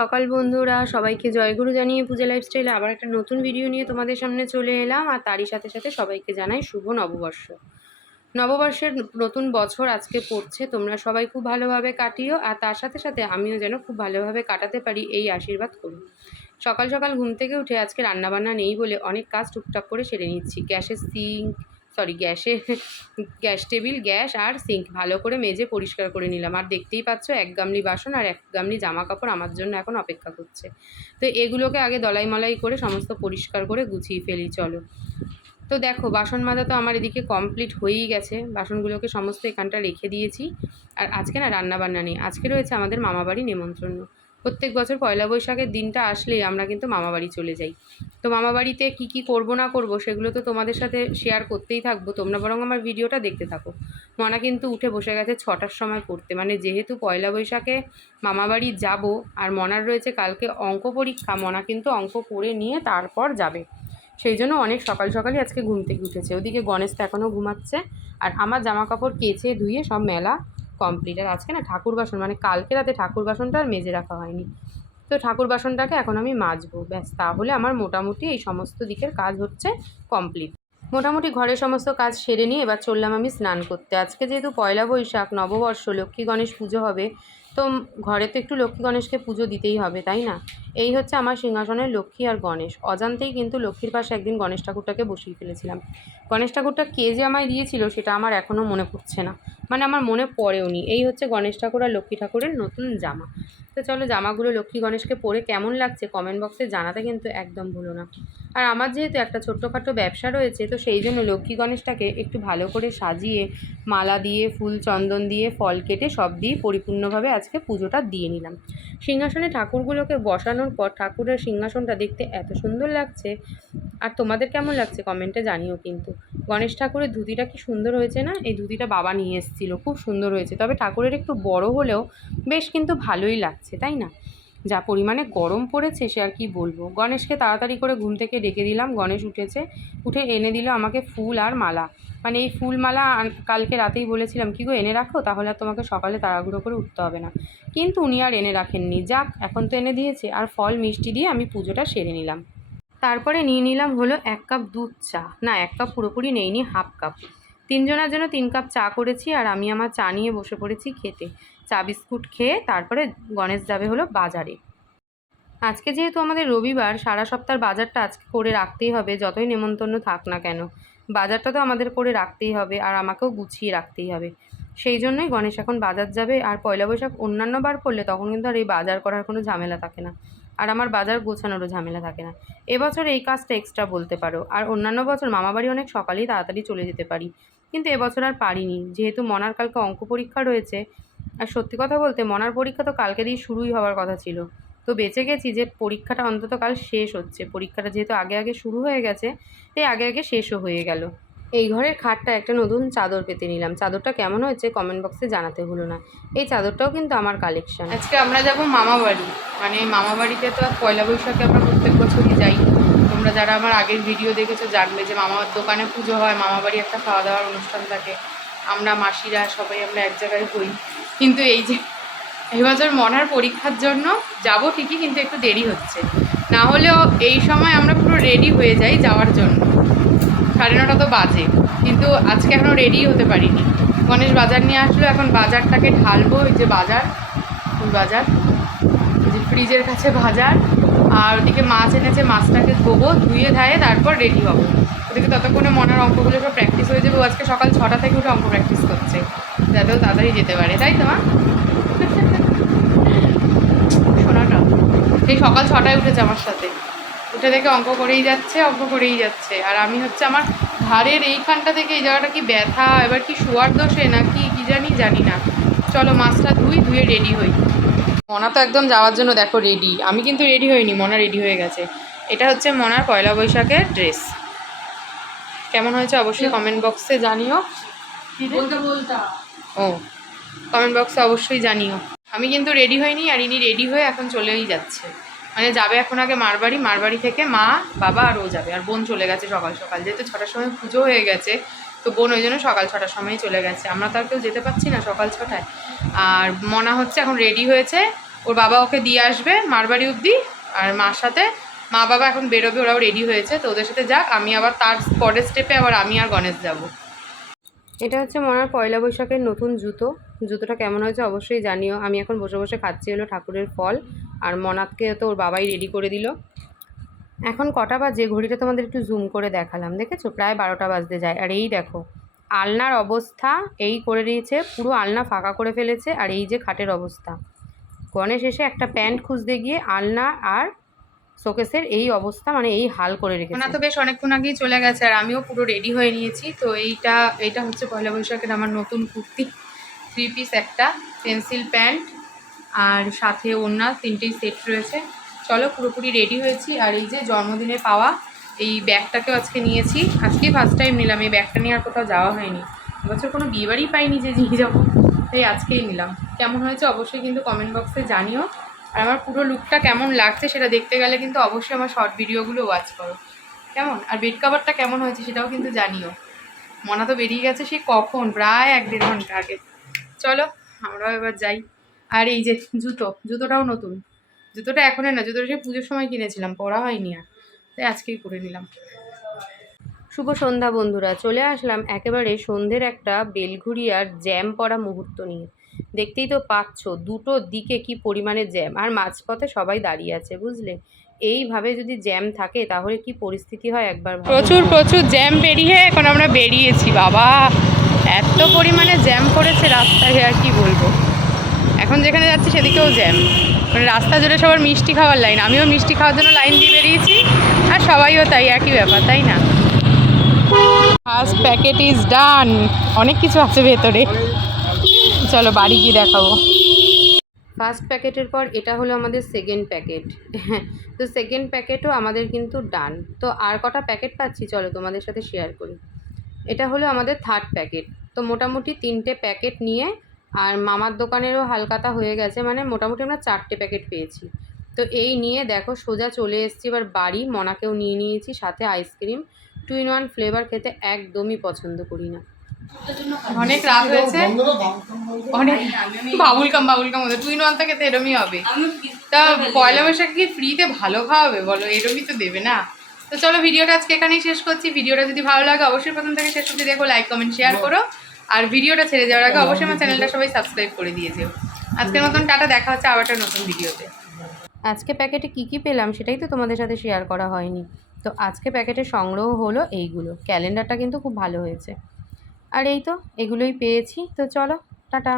সকাল বন্ধুরা, সবাইকে জয়গুরু জানিয়ে পূজা লাইফস্টাইলে আবার একটা নতুন ভিডিও নিয়ে তোমাদের সামনে চলে এলাম। আর তারই সাথে সাথে সবাইকে জানাই শুভ নববর্ষ। নববর্ষের নতুন বছর আজকে পড়ছে, তোমরা সবাই খুব ভালোভাবে কাটিও, আর তার সাথে সাথে আমিও যেন খুব ভালোভাবে কাটাতে পারি এই আশীর্বাদ করি। সকাল সকাল ঘুম থেকে উঠে আজকে রান্নাবান্না নেই বলে অনেক কাজ টুকটাক করে সেরে নিচ্ছি। গ্যাস টেবিল, গ্যাস আর সিঙ্ক ভালো করে মেজে পরিষ্কার করে নিলাম। আর দেখতেই পাচ্ছ এক গামলি বাসন আর এক গামলি জামা কাপড় আমার জন্য এখন অপেক্ষা করছে। তো এগুলোকে আগে দলাই মলাই করে সমস্ত পরিষ্কার করে গুছিয়ে ফেলি। চলো, তো দেখো বাসন মাজা তো আমার এদিকে কমপ্লিট হয়েই গেছে। বাসনগুলোকে সমস্ত এখানটা রেখে দিয়েছি। আর আজকে না রান্নাবান্না নেই, আজকে রয়েছে আমাদের মামাবাড়ি নেমন্ত্রণ। প্রত্যেক বছর পয়লা বৈশাখের দিনটা আসলেই আমরা কিন্তু মামাবাড়ি চলে যাই। তো মামাবাড়িতে কী কী করবো না করবো সেগুলো তো তোমাদের সাথে শেয়ার করতেই থাকবো, তোমরা বরং আমার ভিডিওটা দেখতে থাকো। মনা কিন্তু উঠে বসে গেছে 6টার সময় পড়তে, মানে যেহেতু পয়লা বৈশাখে মামাবাড়ি যাব আর মনার রয়েছে কালকে অঙ্ক পরীক্ষা, মনা কিন্তু অঙ্ক করে নিয়ে তারপর যাবে। সেই জন্য অনেক সকাল সকালই আজকে ঘুম থেকে উঠেছে। ওদিকে গণেশ তো এখনও ঘুমাচ্ছে। আর আমার জামা কাপড় কেচে ধুয়ে সব মেলা কমপ্লিট। আর আজকে না ঠাকুর বাসন, মানে কালকে রাতে ঠাকুর বাসনটা আর মেজে রাখা হয়নি, তো ঠাকুর বাসনটাকে এখন আমি মাজবো, ব্যাস। তাহলে আমার মোটামুটি এই সমস্ত দিকের কাজ হচ্ছে কমপ্লিট। মোটামুটি ঘরের সমস্ত কাজ সেরে নিয়ে এবার চললাম আমি স্নান করতে। আজকে যেহেতু পয়লা বৈশাখ, নববর্ষ, লক্ষ্মী গণেশ পুজো হবে, তো ঘরে তো একটু লক্ষ্মী গণেশকে পুজো দিতেই হবে, তাই না? এই হচ্ছে আমার সিংহাসনের লক্ষ্মী আর গণেশ। অজান্তেই কিন্তু লক্ষ্মীর পাশে একদিন গণেশ ঠাকুরটাকে বসিয়ে ফেলেছিলাম। গণেশ ঠাকুরটা কে যে আমায় দিয়েছিল সেটা আমার এখনও মনে পড়ছে না, মানে আমার মনে পড়েও নি। এই হচ্ছে গণেশ ঠাকুর আর লক্ষ্মী ঠাকুরের নতুন জামা। তো চলো, জামাগুলো লক্ষ্মী গণেশকে পরে কেমন লাগছে কমেন্ট বক্সে জানাতে কিন্তু একদম ভুলো না। আর আমার যেহেতু একটা ছোট্টখাটো ব্যবসা রয়েছে, তো সেই জন্য লক্ষ্মী গণেশটাকে একটু ভালো করে সাজিয়ে মালা দিয়ে, ফুল চন্দন দিয়ে, ফল কেটে সব দিয়ে পরিপূর্ণভাবে আজকে পুজোটা দিয়ে নিলাম। সিংহাসনে ঠাকুরগুলোকে বসানোর পর ঠাকুরের সিংহাসনটা দেখতে এত সুন্দর লাগছে। আর তোমাদের কেমন লাগছে কমেন্টে জানিও কিন্তু। গণেশ ঠাকুরের ধুতিটা কি সুন্দর হয়েছে না? এই ধুতিটা বাবা নিয়ে এসেছিলো, খুব সুন্দর হয়েছে। তবে ঠাকুরের একটু বড় হলেও বেশ কিন্তু ভালোই লাগছে, তাই না? যা পরিমাণে গরম পড়েছে সে আর কি বলবো। গণেশকে তাড়াতাড়ি করে ঘুম থেকে ডেকে দিলাম। গণেশ উঠেছে, উঠে এনে দিল আমাকে ফুল আর মালা। মানে এই ফুল মালা কালকে রাতেই বলেছিলাম কি গো এনে রাখো, তাহলে আর তোমাকে সকালে তাড়াহুড়ো করে উঠতে হবে না। কিন্তু উনি আর এনে রাখেননি, যাক এখন তো এনে দিয়েছে। আর ফল মিষ্টি দিয়ে আমি পুজোটা সেরে নিলাম। তারপরে নিয়ে নিলাম হলো 1 কাপ দুধ চা, না 1 কাপ পুরোপুরি নেইনি, হাফ কাপ। 3 জনের জন্য 3 কাপ চা করেছি। আর আমি আমার চা নিয়ে বসে পড়েছি খেতে। চা বিস্কুট খেয়ে তারপরে গণেশ যাবে হলো বাজারে। আজকে যেহেতু আমাদের রবিবার, সারা সপ্তাহের বাজারটা আজকে করে রাখতেই হবে, যতই নেমন্তন্ন থাক না কেন। বাজারটা তো আমাদের করে রাখতেই হবে, আর আমাকেও গুছিয়ে রাখতেই হবে। সেই জন্যই গণেশ এখন বাজার যাবে। আর পয়লা বৈশাখ অন্যান্য বার পড়লে তখন কিন্তু আর এই বাজার করার কোনো ঝামেলা থাকে না, আর আমার বাজার গোছানোরও ঝামেলা থাকে না। এবছর এই কাজটা এক্সট্রা বলতে পারো। আর অন্যান্য বছর মামাবাড়ি অনেক সকালেই তাড়াতাড়ি চলে যেতে পারি, কিন্তু এবছর আর পারিনি, যেহেতু মনার কালকে অঙ্ক পরীক্ষা রয়েছে। আর সত্যি কথা বলতে মনার পরীক্ষা তো কালকে দিয়ে শুরুই হওয়ার কথা ছিল, তো বেঁচে গেছি যে পরীক্ষাটা অন্তত কাল শেষ হচ্ছে। পরীক্ষাটা যেহেতু আগে আগে শুরু হয়ে গেছে, তাই আগে আগে শেষও হয়ে গেল। এই ঘরের খাটটা একটা নতুন চাদর পেতে নিলাম। চাদরটা কেমন হয়েছে কমেন্ট বক্সে জানাতে হলো না। এই চাদরটাও কিন্তু আমার কালেকশন। আজকে আমরা যাব মামাবাড়ি, মানে মামাবাড়িতে তো পয়লা বৈশাখে আমরা প্রত্যেক বছরই যাই। তোমরা যারা আমার আগের ভিডিও দেখেছো জানবে যে মামার দোকানে পুজো হয়, মামাবাড়ি একটা খাওয়া দাওয়ার অনুষ্ঠান থাকে। আমরা মাসিরা সবাই আমরা এক জায়গায় হই। কিন্তু এই যে এবছর মনার পরীক্ষার জন্য যাব ঠিকই, কিন্তু একটু দেরি হচ্ছে। না হলেও এই সময় আমরা পুরো রেডি হয়ে যাই যাওয়ার জন্য। 9:30 তো বাজে, কিন্তু আজকে এখনও রেডি হতে পারিনি। গণেশ বাজার নিয়ে আসলো, এখন বাজারটাকে ঢালবো। এই যে বাজার, বাজার যে ফ্রিজের কাছে বাজার। আর ওদিকে মাছ এনেছে, মাছটাকে ধোবো, ধুয়ে ধায়ে তারপর রেডি হবো। ওদিকে ততক্ষণে মনার অঙ্কগুলো সব প্র্যাকটিস হয়ে যাবে। ও আজকে সকাল 6টা থেকে উঠে অঙ্ক প্র্যাকটিস করছে, যাতেও তাড়াতাড়ি যেতে পারে, তাই তো মা? শোনাটা সেই সকাল 6টায় উঠেছে আমার সাথে, উঠে দেখে অঙ্ক করেই যাচ্ছে। আর আমি হচ্ছে আমার ঘাড়ের এইখানটা থেকে এই জায়গাটা কি ব্যথা, এবার কি শোয়ার দোষে না কি জানি না। চলো মাছটা ধুয়ে রেডি হই। মনা তো একদম যাওয়ার জন্য দেখো রেডি, আমি কিন্তু রেডি হইনি, মনা রেডি হয়ে গেছে। এটা হচ্ছে মনার পয়লা বৈশাখের ড্রেস। কেমন হয়েছে অবশ্যই কমেন্ট বক্সে জানিও। ও কমেন্ট বক্সে অবশ্যই জানিও। আমি কিন্তু রেডি হইনি, আর ইনি রেডি হয়ে এখন চলেই যাচ্ছে, মানে যাবে এখন আগে মারবাড়ি থেকে মা, বাবা আর ও যাবে। আর বোন চলে গেছে সকাল সকাল, যেহেতু 6টার সময় পুজো হয়ে গেছে, তো বোন ওই জন্য সকাল 6টার সময়ই চলে গেছে। আমরা তো আর কেউ যেতে পারছি না সকাল 6টায়। আর মনা হচ্ছে এখন রেডি হয়েছে, ওর বাবা ওকে দিয়ে আসবে মার বাড়ি অবধি, আর মার সাথে মা বাবা এখন বেরোবে, ওরাও রেডি হয়েছে, তো ওদের সাথে যাক, আমি আবার তার পরের স্টেপে আবার আমি আর গণেশ যাব। এটা হচ্ছে মনার পয়লা বৈশাখের নতুন জুতোটা কেমন হয়েছে অবশ্যই জানিও। আমি এখন বসে বসে খাচ্ছি হলো ঠাকুরের ফল, আর মনাতকে তো ওর বাবাই রেডি করে দিল। এখন কটা বাজে ঘড়িটা তোমাদের একটু জুম করে দেখালাম, দেখেছো প্রায় 12টা বাজতে যায়। আর এই দেখো আলনার অবস্থা এই করে দিয়েছে, পুরো আলনা ফাঁকা করে ফেলেছে। আর এই যে খাটের অবস্থা, গণেশ এসে একটা প্যান্ট খুঁজতে গিয়ে আলনা আর শোকেসের এই অবস্থা, মানে এই হাল করে রেখেছে। না তো বেশ অনেকক্ষণ আগেই চলে গেছে, আর আমিও পুরো রেডি হয়ে নিয়েছি। তো এইটা হচ্ছে পয়লা বৈশাখের আমার নতুন কুর্তি, 3 পিস, একটা পেন্সিল প্যান্ট আর সাথে ওড়না, 3টেই সেট রয়েছে। চলো পুরোপুরি রেডি হয়েছি। আর এই যে জন্মদিনে পাওয়া এই ব্যাগটাকেও আজকে নিয়েছি, আজকেই ফার্স্ট টাইম নিলাম। এই ব্যাগটা নিয়ে আর কোথাও যাওয়া হয়নি, এবছর কোনো বিয়েবাড়ি পাইনি যে নিয়ে যাবো, তাই আজকেই নিলাম। কেমন হয়েছে অবশ্যই কিন্তু কমেন্ট বক্সে জানিও। আর আমার পুরো লুকটা কেমন লাগছে সেটা দেখতে গেলে কিন্তু অবশ্যই আমার শর্ট ভিডিওগুলো ওয়াচ করো কেমন। আর বেড কাভারটা কেমন হয়েছে সেটাও কিন্তু জানিও। মনা তো বেরিয়ে গেছে সেই কখন, প্রায় 1-1.5 ঘন্টা আগে। চলো আমরাও এবার যাই। আর এই যে জুতোটাও নতুন, জুতোটা এখনই না, জুতোটা সেই পুজোর সময় কিনেছিলাম, পরা হয়নি আর, তাই আজকেই করে নিলাম। শুভ সন্ধ্যা বন্ধুরা, চলে আসলাম একেবারে সন্ধ্যের একটা বেলঘুরি আর জ্যাম পড়া মুহূর্ত নিয়ে। দেখতেই তো পাচ্ছ দুটো দিকে কি পরিমাণে জ্যাম, আর মাঝপথে সবাই দাঁড়িয়ে আছে, বুঝলে। এইভাবে যদি জ্যাম থাকে তাহলে কি পরিস্থিতি হয় একবার ভাবো। প্রচুর জ্যাম পেরিয়ে এখন আমরা বেরিয়েছি, বাবা এত পরিমাণে জ্যাম পড়েছে রাস্তায় আর কি বলবো। এখন যেখানে যাচ্ছি সেদিকেও জ্যাম, মানে রাস্তা জুড়ে সবার মিষ্টি খাওয়ার লাইন, আমিও মিষ্টি খাওয়ার জন্য লাইন দিয়ে বেরিয়েছি, আর সবাইও তাই, একই ব্যাপার তাই না। ফার্স্ট প্যাকেট ইজ ডান, অনেক কিছু আছে ভেতরে, চলো বাড়ি গিয়ে দেখাবো। ফার্স্ট প্যাকেটের পর এটা হলো আমাদের সেকেন্ড প্যাকেট, তো সেকেন্ড প্যাকেটও আমাদের কিন্তু ডান। তো আর কটা প্যাকেট পাচ্ছি চলো তোমাদের সাথে শেয়ার করি। এটা হলো আমাদের থার্ড প্যাকেট। তো মোটামুটি 3টে প্যাকেট নিয়ে, আর মামার দোকানেরও হালকাতা হয়ে গেছে, মানে মোটামুটি আমরা 4টে প্যাকেট পেয়েছি। তো এই নিয়ে দেখো সোজা চলে এসেছি এবার বাড়ি। মনাকেও নিয়ে নিয়েছি সাথে আইসক্রিম, 2-in-1 ফ্লেভার খেতে একদমই পছন্দ করি না। অনেক রাত হয়েছে, অনেক বাবুলকাম হতো, 2-in-1 খেতে এরমই হবে। তা পয়লা বৈশাখ কি ফ্রিতে ভালো খাওয়াবে বলো, এরমই তো দেবে না। তো চলো ভিডিওটা আজকে এখানেই শেষ করছি। ভিডিওটা যদি ভালো লাগে অবশ্যই প্রথম থেকে শেষ অবধি দেখো, লাইক কমেন্ট শেয়ার করো, আর ভিডিওটা ছেড়ে যাওয়ার আগে অবশ্যই আমার চ্যানেলটা সবাই সাবস্ক্রাইব করে দিয়ে যেও। আজকের মতন টাটা, দেখা হচ্ছে আবার একটা নতুন ভিডিওতে। আজকে প্যাকেটে কি কি পেলাম সেটাই তো তোমাদের সাথে শেয়ার করা হয়নি। তো আজকে প্যাকেটের সংগ্রহ হলো এইগুলো, ক্যালেন্ডারটা কিন্তু খুব ভালো হয়েছে। আর এই তো এগুলোই পেয়েছি। তো চলো টাটা।